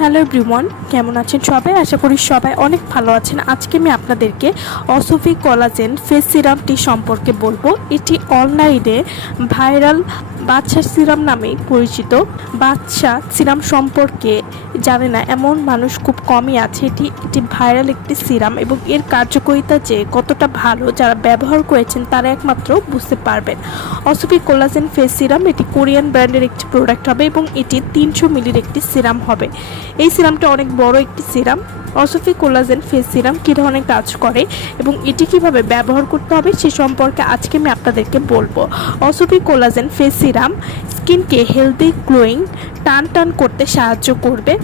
Hello everyone, কেমন আছেন সবাই? আশা করি সবাই অনেক ভালো আছেন। আজকে আমি আপনাদেরকে অসফি কলাজেন ফেস সিরামটি সম্পর্কে বলব। এটি অনলাইনে ভাইরাল বাচ্চা সিরাম নামেই পরিচিত। বাচ্চা সিরাম সম্পর্কে জানে না, এমন মানুষ খুব কমই আছে। এটি একটি ভাইরাল একটি সিরাম এবং এর কার্যকারিতা যে কতটা ভালো, যারা ব্যবহার করেছেন তারা একমাত্র বুঝতে পারবেন। অসফি কোলাজেন ফেস সিরাম এটি কোরিয়ান ব্র্যান্ডের একটি প্রোডাক্ট হবে এবং এটি তিনশো মিলির একটি সিরাম হবে। এই সিরামটা অনেক বড় একটি সিরাম। অসফি কোলাজেন ফেস সিরাম কী ধরনের কাজ করে এবং এটি কীভাবে ব্যবহার করতে হবে সে সম্পর্কে আজকে আমি আপনাদেরকে বলব। অসফি কোলাজেন ফেস সিরাম স্কিনকে হেলদি, গ্লোয়িং, টান টান করতে সাহায্য করবে।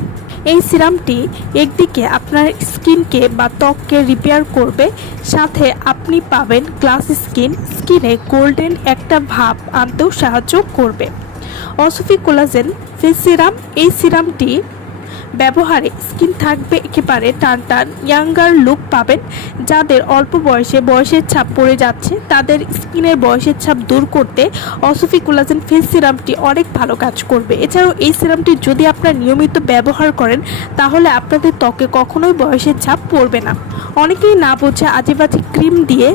এই সিরামটি একদিকে আপনার স্কিনকে বা ত্বককে রিপেয়ার করবে, সাথে আপনি পাবেন গ্লাস স্কিন, স্কিনে গোল্ডেন একটা ভাব আনতেও সাহায্য করবে। অসফি কোলাজেন ফেস সিরাম, এই সিরামটি ব্যবহারে স্কিন থাকবে একেবারে টান টান। ইয়াঙ্গার লুক পাবেন যাদের অল্প বয়সে বয়সের ছাপ পড়ে যাচ্ছে। তাদের স্কিনের বয়সের ছাপ দূর করতে অসফি কোলাজেন ফেস সিরামটি অনেক ভালো কাজ করবে। এছাড়াও এই সিরামটি যদি আপনারা নিয়মিত ব্যবহার করেন, তাহলে আপনাদের ত্বকে কখনোই বয়সের ছাপ পড়বে না। অনেকেই না বোঝে আজেবাজে ক্রিম দিয়ে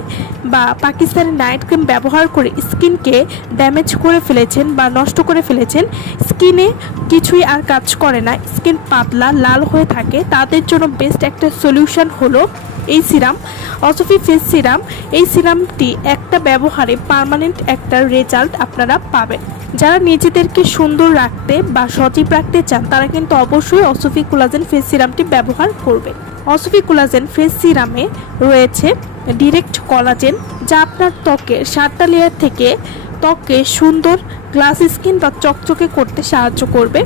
বা পাকিস্তানি নাইট ক্রিম ব্যবহার করে স্কিনকে ড্যামেজ করে ফেলেছেন বা নষ্ট করে ফেলেছেন। স্কিনে কিছুই আর কাজ করে না। স্কিন পাতলা, লাল হয়ে থাকে। তাদের জন্য বেস্ট একটা সলিউশন হলো এই সিরাম। অসফি face serum. এই সিরামটি একটা ব্যবহারে পার্মানেন্ট একটা রেজাল্ট আপনারা পাবেন। যারা নিজেদেরকে সুন্দর রাখতে বা সজীব রাখতে চান, তারা কিন্তু অবশ্যই অসফি কোলাজেন ফেস সিরামটি ব্যবহার করবে। অসফি কোলাজেন ফেস সিরামে রয়েছে ডিরেক্ট কলাজেন যা আপনার ত্বকের সাতটা লেয়ার থেকে ত্বককে সুন্দর গ্লাস স্কিন বা চকচকে করতে সাহায্য করবে।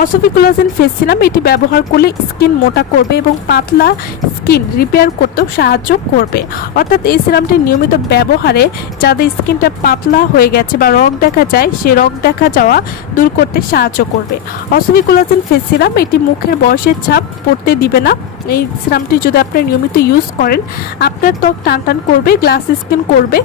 অসফি কোলাজেন ফেস সিরাম এটি ব্যবহার করলে স্কিন মোটা করবে এবং পাতলা স্কিন রিপেয়ার করতেও সাহায্য করবে। অর্থাৎ এই সিরামটি নিয়মিত ব্যবহারে যাদের স্কিনটা পাতলা হয়ে গেছে বা রগ দেখা যায়, সে রগ দেখা যাওয়া দূর করতে সাহায্য করবে। অসফি কোলাজেন ফেস সিরাম এটি মুখের বয়সের ছাপ পড়তে দিবে না। এই সিরামটি যদি আপনি নিয়মিত ইউজ করেন, আপনার ত্বক টান টান করবে গ্লাস স্কিন করবে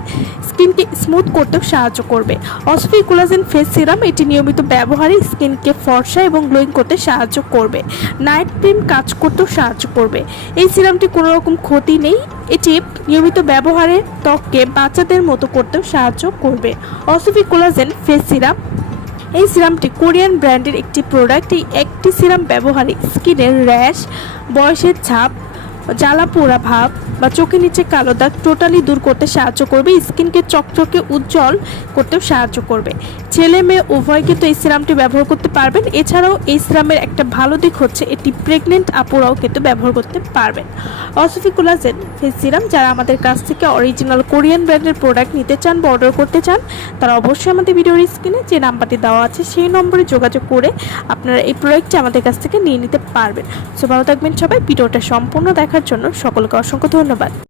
স্কিনকে স্মুথ করতেও সাহায্য করবে। অসফি কোলাজেন ফেস সিরাম, এটি নিয়মিত ব্যবহারে স্কিনকে ফর্সা এবং গ্লোয়িং করতে সাহায্য করবে। নাইট ক্রিম কাজ করতেও সাহায্য করবে। এই সিরামটি কোনো রকম ক্ষতি নেই, এটি নিয়মিত ব্যবহারে ত্বককে বাচ্চাদের মতো করতেও সাহায্য করবে। অসফি কোলাজেন ফেস সিরাম এই সিরামটি কোরিয়ান ব্র্যান্ডের একটি প্রোডাক্ট। এই একটি সিরাম ব্যবহারে স্কিনের র্যাশ বয়সের ছাপ জ্বালা পোড়া ভাব বা চোখের নিচে কালো দাগ টোটালি দূর করতে সাহায্য করবে, স্কিনকে চকচকে উজ্জ্বল করতেও সাহায্য করবে। ছেলে মেয়ে উভয় কিন্তু এই সিরামটি ব্যবহার করতে পারবেন। এছাড়াও এই সিরামের একটা ভালো দিক হচ্ছে এটি প্রেগনেন্ট আপুরাও কিন্তু ব্যবহার করতে পারবেন। অসফি কোলাজেন ফেস সিরাম, যারা আমাদের কাছ থেকে অরিজিনাল কোরিয়ান ব্র্যান্ডের প্রোডাক্ট নিতে চান বা অর্ডার করতে চান, তারা অবশ্যই আমাদের ভিডিওর স্ক্রিনে যে নাম্বারটি দেওয়া আছে, সেই নম্বরে যোগাযোগ করে আপনারা এই প্রোডাক্টটি আমাদের কাছ থেকে নিয়ে নিতে পারবেন। সো ভালো থাকবেন সবাই, ভিডিওটা সম্পূর্ণ দেখার জন্য সকলকে অসংখ্য ধন্যবাদ।